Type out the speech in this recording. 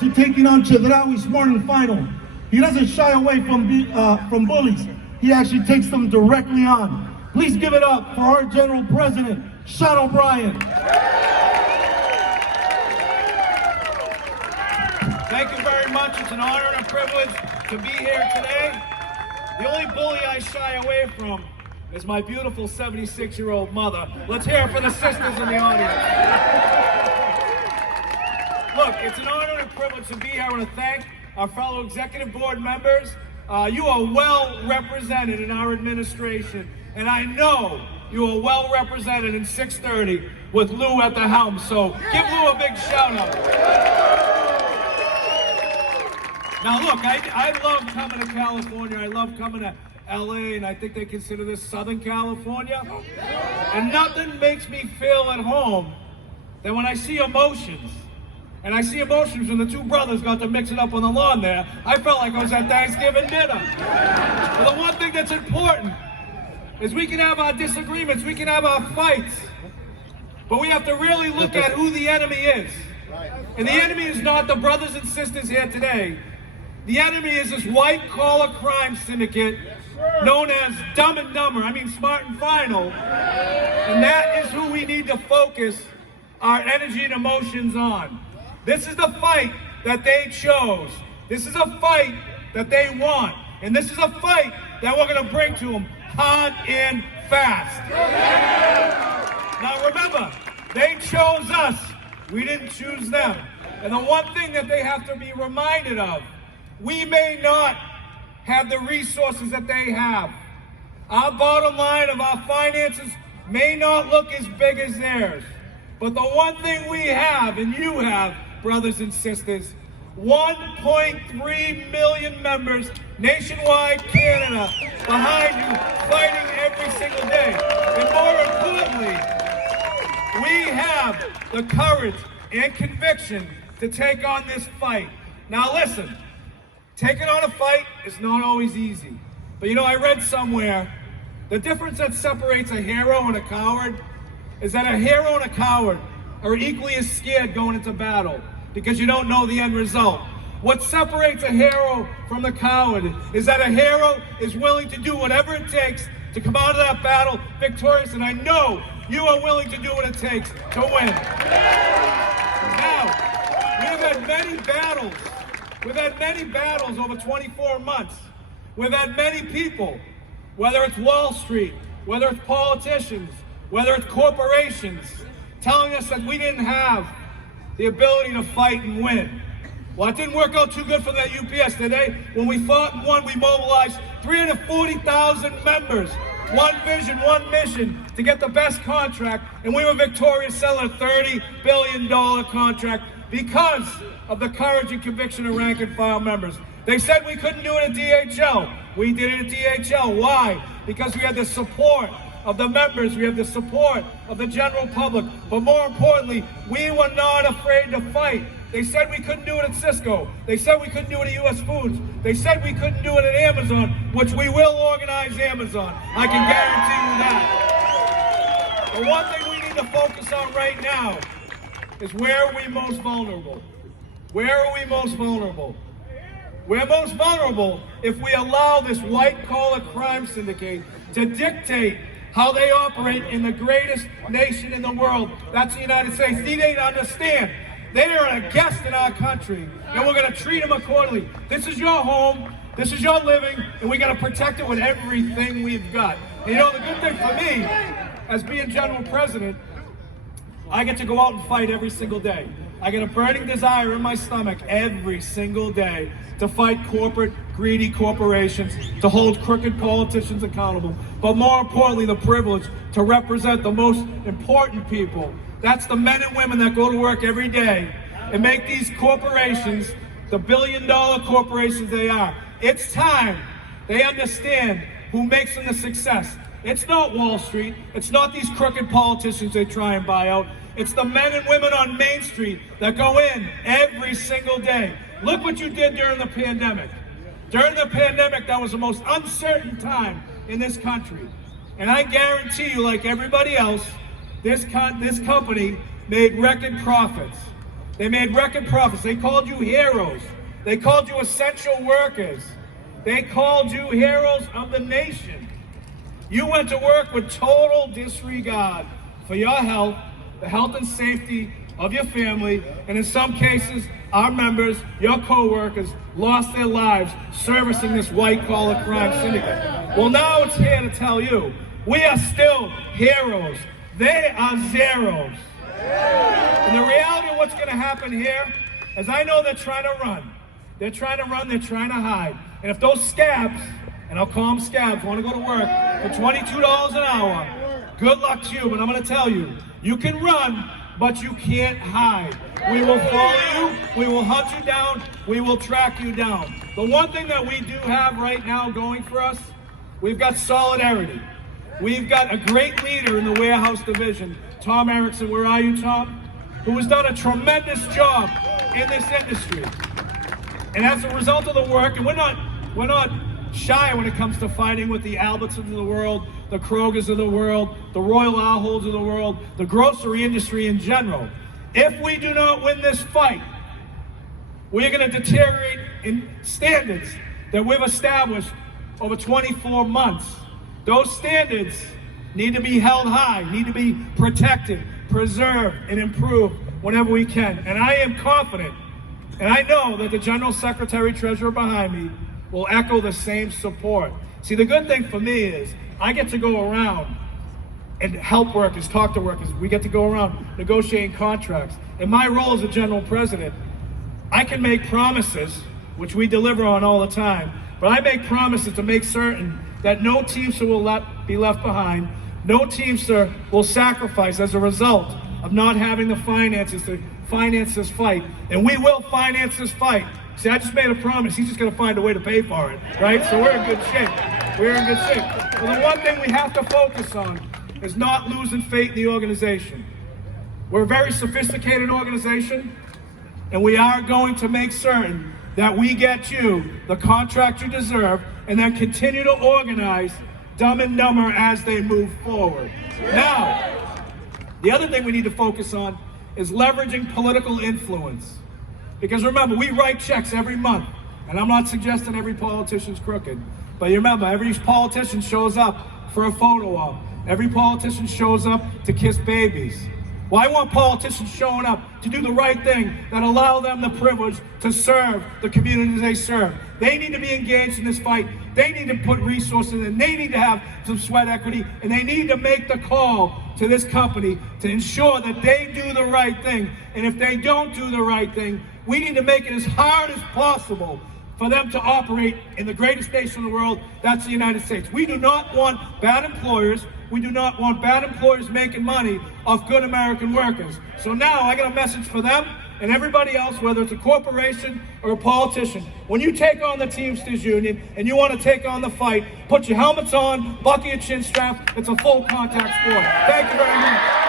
To taking on Chedraui's morning final. He doesn't shy away from bullies. He actually takes them directly on. Please give it up for our General President, Sean O'Brien. Thank you very much. It's an honor and a privilege to be here today. The only bully I shy away from is my beautiful 76-year-old mother. Let's hear it for the sisters in the audience. Look, it's an honor and a privilege to be here. I want to thank our fellow executive board members. You are well represented in our administration, and I know you are well represented in 630 with Lou at the helm, so give Lou a big shout out. Now look, I love coming to California, I love coming to LA, and I think they consider this Southern California, and nothing makes me feel at home than when I see emotions. And I see emotions when the two brothers got to mix it up on the lawn there. I felt like I was at Thanksgiving dinner. But the one thing that's important is we can have our disagreements, we can have our fights, but we have to really look at who the enemy is. And the enemy is not the brothers and sisters here today. The enemy is this white-collar crime syndicate known as Dumb and Dumber, Smart and Final. And that is who we need to focus our energy and emotions on. This is the fight that they chose. This is a fight that they want. And this is a fight that we're going to bring to them hard and fast. Now remember, they chose us. We didn't choose them. And the one thing that they have to be reminded of, we may not have the resources that they have. Our bottom line of our finances may not look as big as theirs. But the one thing we have, and you have, brothers and sisters, 1.3 million members nationwide, Canada, behind you, fighting every single day. And more importantly, we have the courage and conviction to take on this fight. Now listen, taking on a fight is not always easy. But I read somewhere, the difference that separates a hero and a coward is that a hero and a coward are equally as scared going into battle because you don't know the end result. What separates a hero from the coward is that a hero is willing to do whatever it takes to come out of that battle victorious, and I know you are willing to do what it takes to win. Now, we have had many battles. We've had many battles over 24 months. We've had many people, whether it's Wall Street, whether it's politicians, whether it's corporations, telling us that we didn't have the ability to fight and win. Well, it didn't work out too good for that UPS today. When we fought and won, we mobilized 340,000 members, one vision, one mission to get the best contract, and we were victorious, selling a $30 billion contract because of the courage and conviction of rank and file members. They said we couldn't do it at DHL. We did it at DHL. Why? Because we had the support of the members, we have the support of the general public, but more importantly, we were not afraid to fight. They said we couldn't do it at Cisco. They said we couldn't do it at US Foods. They said we couldn't do it at Amazon, which we will organize Amazon. I can guarantee you that. The one thing we need to focus on right now is where are we most vulnerable? Where are we most vulnerable? We're most vulnerable if we allow this white-collar crime syndicate to dictate how they operate in the greatest nation in the world. That's the United States. They need to understand they are a guest in our country, and we're going to treat them accordingly. This is your home, this is your living, and we got to protect it with everything we've got. And the good thing for me, as being General President, I get to go out and fight every single day. I get a burning desire in my stomach every single day to fight corporate, greedy corporations, to hold crooked politicians accountable, but more importantly, the privilege to represent the most important people. That's the men and women that go to work every day and make these corporations the billion-dollar corporations they are. It's time they understand who makes them the success. It's not Wall Street. It's not these crooked politicians they try and buy out. It's the men and women on Main Street that go in every single day. Look what you did during the pandemic. During the pandemic, that was the most uncertain time in this country. And I guarantee you, like everybody else, this company made record profits. They made record profits. They called you heroes. They called you essential workers. They called you heroes of the nation. You went to work with total disregard for your health, the health and safety of your family, and in some cases, our members, your co-workers, lost their lives servicing this white-collar crime syndicate. Well, now it's here to tell you, we are still heroes. They are zeros. And the reality of what's going to happen here is I know they're trying to run. They're trying to run, they're trying to hide. And if those scabs, and I'll call them scabs, want to go to work for $22 an hour, good luck to you, but I'm going to tell you, you can run, but you can't hide. We will follow you, we will hunt you down, we will track you down. The one thing that we do have right now going for us, we've got solidarity. We've got a great leader in the warehouse division, Tom Erickson. Where are you, Tom? Who has done a tremendous job in this industry. And as a result of the work, and we're not shy when it comes to fighting with the Albertsons of the world, the Krogers of the world, the Royal Aholds of the world, the grocery industry in general. If we do not win this fight, we're going to deteriorate in standards that we've established over 24 months. Those standards need to be held high, need to be protected, preserved, and improved whenever we can. And I am confident, and I know that the General Secretary Treasurer behind me will echo the same support. See, the good thing for me is I get to go around and help workers, talk to workers. We get to go around negotiating contracts. In my role as a general president, I can make promises, which we deliver on all the time, but I make promises to make certain that no Teamster will be left behind, no Teamster will sacrifice as a result of not having the finances to finance this fight. And we will finance this fight. See, I just made a promise. He's just going to find a way to pay for it, right? So we're in good shape. We're in good shape. But the one thing we have to focus on is not losing faith in the organization. We're a very sophisticated organization, and we are going to make certain that we get you the contract you deserve and then continue to organize Dumb and Dumber as they move forward. Now, the other thing we need to focus on is leveraging political influence. Because remember, we write checks every month, and I'm not suggesting every politician's crooked, but you remember, every politician shows up for a photo op. Every politician shows up to kiss babies. Well, I want politicians showing up to do the right thing that allow them the privilege to serve the communities they serve. They need to be engaged in this fight. They need to put resources in. They need to have some sweat equity, and they need to make the call to this company to ensure that they do the right thing. And if they don't do the right thing, we need to make it as hard as possible for them to operate in the greatest nation in the world, that's the United States. We do not want bad employers. We do not want bad employers making money off good American workers. So now I got a message for them and everybody else, whether it's a corporation or a politician. When you take on the Teamsters Union and you want to take on the fight, put your helmets on, buckle your chin strap. It's a full contact sport. Thank you very much.